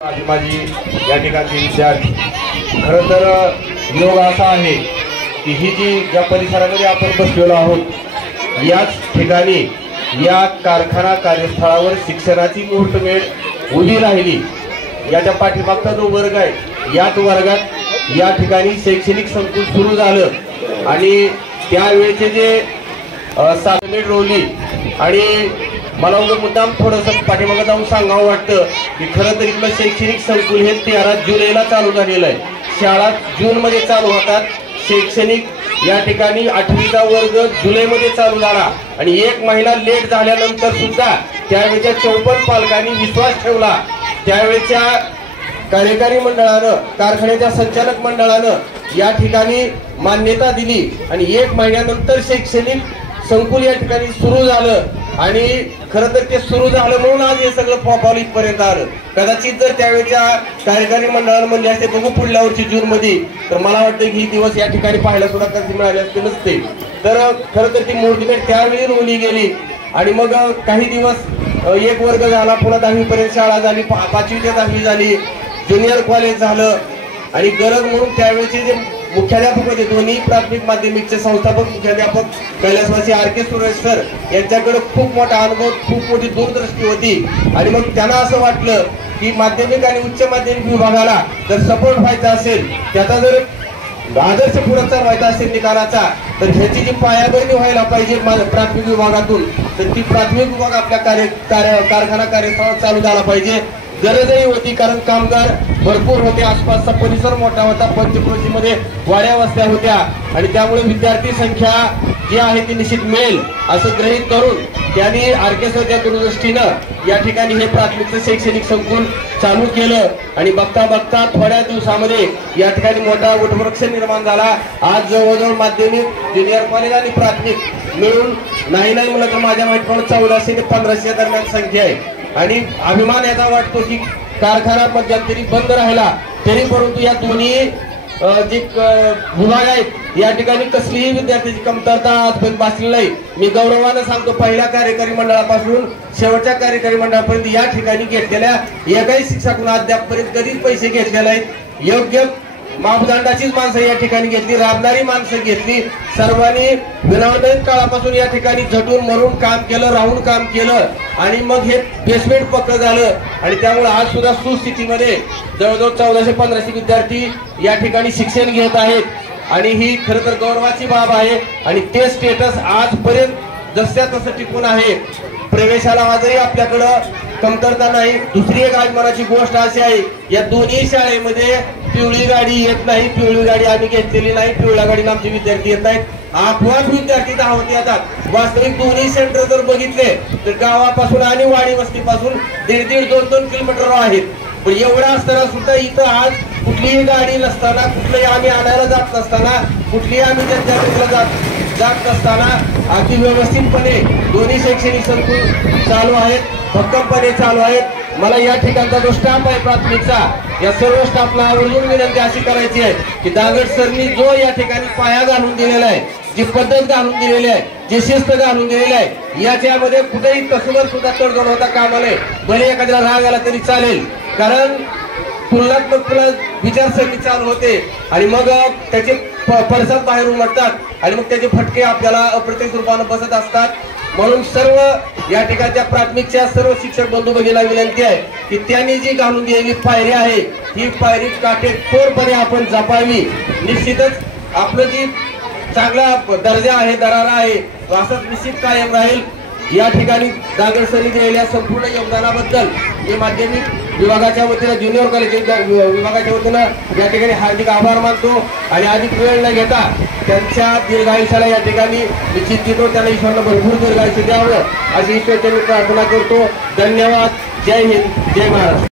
माझी या ठिकाणचे विद्यार्थी खरं तर योग असा आहे की ही जी ज्या परिसरामध्ये आपण बसलेलो आहोत याच ठिकाणी या कारखाना कार्यस्थळावर शिक्षणाची मुहूर्तमेढ उभी राहिली। याच्या पाठीमागचा जो वर्ग आहे याच वर्गात या ठिकाणी शैक्षणिक संकुल सुरू झालं आणि त्यावेळेचे जे साधमेढ रोवली आणि मला मुद्दाम थोडंसं पाठीमागे जाऊन सांगावं वाटतं की खरं तर इथलं शैक्षणिक संकुल हे 13 जुलैला चालू झालेलं आहे। शाळा जूनमध्ये चालू होतात, शैक्षणिक या ठिकाणी 8वीचा वर्ग जुलैमध्ये चालू झाला आणि 1 महिना लेट झाल्यानंतर सुद्धा त्यावेळेच्या 54 पालकांनी विश्वास ठेवला। त्यावेळेच्या कार्यकारी मंडळानं, कारखान्याच्या संचालक मंडळानं या ठिकाणी मान्यता दिली आणि 1 महिन्यानंतर शैक्षणिक संकुल या ठिकाणी सुरू झालं आणि खरं तर ते सुरू झालं म्हणून आज हे सगळं पॉपॉल इथपर्यंत आलं। कदाचित जर त्यावेळेच्या कार्यकारी मंडळानं म्हणले असते बघू पुढल्या वर्षी जून मध्ये, तर मला वाटतं की ही दिवस या ठिकाणी पाहायला सुद्धा कधी मिळाले असते नसते। तर खरं तर ती मुहूर्तमेढ त्यावेळी रोवली गेली आणि मग काही दिवस एक वर्ग झाला, पुन्हा 10वी पर्यंत शाळा झाली, 5वी ते 10वी झाली, ज्युनियर कॉलेज झालं आणि गरज म्हणून त्यावेळेचे जे मुख्याध्यापक होते, दोन्ही प्राथमिक माध्यमिकचे संस्थापक मुख्याध्यापक कैलासवासी आर.के. सुरेश सर यांच्याकडे खूप मोठा अनुभव, खूप मोठी दूरदृष्टी होती आणि मग त्यांना असं वाटलं की माध्यमिक आणि उच्च माध्यमिक विभागाला जर सपोर्ट व्हायचा असेल, त्याचा जर आदर्श पुरस्कार व्हायचा असेल निकालाचा, तर ह्याची जी पायाभरणी व्हायला पाहिजे प्राथमिक विभागातून, तर ती प्राथमिक विभाग आपल्या कारखाना कार्यस्थळात चालू झाला पाहिजे। गरजही होती कारण कामगार भरपूर होते, आसपासचा परिसर मोठा होता, पंचक्रोशीमध्ये वाड्या वस्त्या होत्या आणि त्यामुळे विद्यार्थी संख्या जी आहे ती निश्चित मिळेल असं गृहीत करून त्यांनी आर.के. सरच्या दूरदृष्टीनं या ठिकाणी हे प्राथमिकचं शैक्षणिक संकुल चालू केलं आणि बघता बघता थोड्या दिवसामध्ये या ठिकाणी मोठा वटवृक्ष निर्माण झाला। आज जवळजवळ माध्यमिक, ज्युनियर कॉलेज आणि प्राथमिक मिळून नाही म्हणलं तर माझ्या माहितीप्रमाणे 1400 ते 1500 दरम्यान संख्या आहे आणि अभिमान याचा वाटतो की कारखाना मध्यंतरी बंद राहिला तरी परंतु या दोन्ही जे विभाग आहेत या ठिकाणी कसलीही विद्यार्थ्याची कमतरता आजपर्यंत भासली नाही। मी गौरवानं सांगतो, पहिल्या कार्यकारी मंडळापासून शेवटच्या कार्यकारी मंडळापर्यंत या ठिकाणी घेतलेल्या एकाही शिक्षकांना अद्यापपर्यंत कधीच पैसे घेतले नाहीत। योग्य मापदंडाचीच माणसं या ठिकाणी घेतली, राबणारी माणसं घेतली, सर्वांनी विनावदयित काळापासून या ठिकाणी झटून मरून काम केलं, राहून काम केलं आणि मग हे बेसमेंट पक्क झालं आणि त्यामुळे आज सुद्धा सुस्थितीमध्ये जवळजवळ 1400-1500 विद्यार्थी या ठिकाणी शिक्षण घेत आहेत आणि ही खरं तर गौरवाची बाब आहे आणि ते स्टेटस आजपर्यंत जसं तसं टिकून आहे। प्रवेशाला आजही आपल्याकडं कमतरता नाही। दुसरी एक आगमनाची गोष्ट अशी आहे, या दोन्ही शाळेमध्ये पिवळी गाडी येत नाही, पिवळी गाडी आम्ही घेतलेली नाही, पिवळ्या गाडीला आमचे विद्यार्थी येत नाहीत, अपवाद विद्यार्थी धावत येतात। वास्तविक दोन्ही सेंटर जर बघितले तर गावापासून आणि वाडी वस्तीपासून 1.5-2 किलोमीटर आहेत, पण एवढा असताना सुद्धा इथं आज कुठलीही गाडी नसताना, कुठलंही आम्ही आणायला जात नसताना, कुठलीही आम्ही जनजागृतीला जात नसताना अगदी व्यवस्थितपणे दोन्ही शैक्षणिक संकुल चालू आहेत, भक्कमपणे चालू आहेत। मला या ठिकाणचा जो स्टाफ आहे प्राथमिकचा, या सर्व स्टाफला आवर्जून विनंती अशी करायची आहे की दागड सरनी जो या ठिकाणी पाया घालून दिलेला आहे, जी पद्धत घालून दिलेली आहे, जी शिस्त घालून दिलेली आहे, याच्यामध्ये कुठेही तसवर सुद्धा तडजोड होता कामा नये। भले एखाद्याला राग आला तरी चालेल, कारण तुलनात्मक विचारसरणी चालू होते आणि मग त्याचे पडसाद बाहेर उमटतात आणि मग त्याचे फटके आपल्याला अप्रत्यक्ष रूपानं बसत असतात। म्हणून सर्व या ठिकाणच्या प्राथमिकच्या सर्व शिक्षक बंधू भगिनींना विनंती आहे की त्यांनी जी घालून दिलेली पायरी आहे ही पायरी काटेकोरपणे आपण जपावी। निश्चितच आपलं जी चांगला दर्जा आहे, दरारा आहे, असंच निश्चित कायम राहील। या ठिकाणी दागड सरी दिलेल्या संपूर्ण योगदानाबद्दल मी माध्यमिक विभागाच्या वतीनं, ज्युनियर कॉलेज विभागाच्या वतीनं या ठिकाणी हार्दिक आभार मानतो आणि अधिक वेळ न घेता त्यांच्या दीर्घायुष्याला या ठिकाणी मी चिंतितो, त्यांना ईश्वरानं भरपूर दीर्घायुष्य द्यावं अशी ईश्वराची प्रार्थना करतो। धन्यवाद। जय हिंद, जय महाराष्ट्र।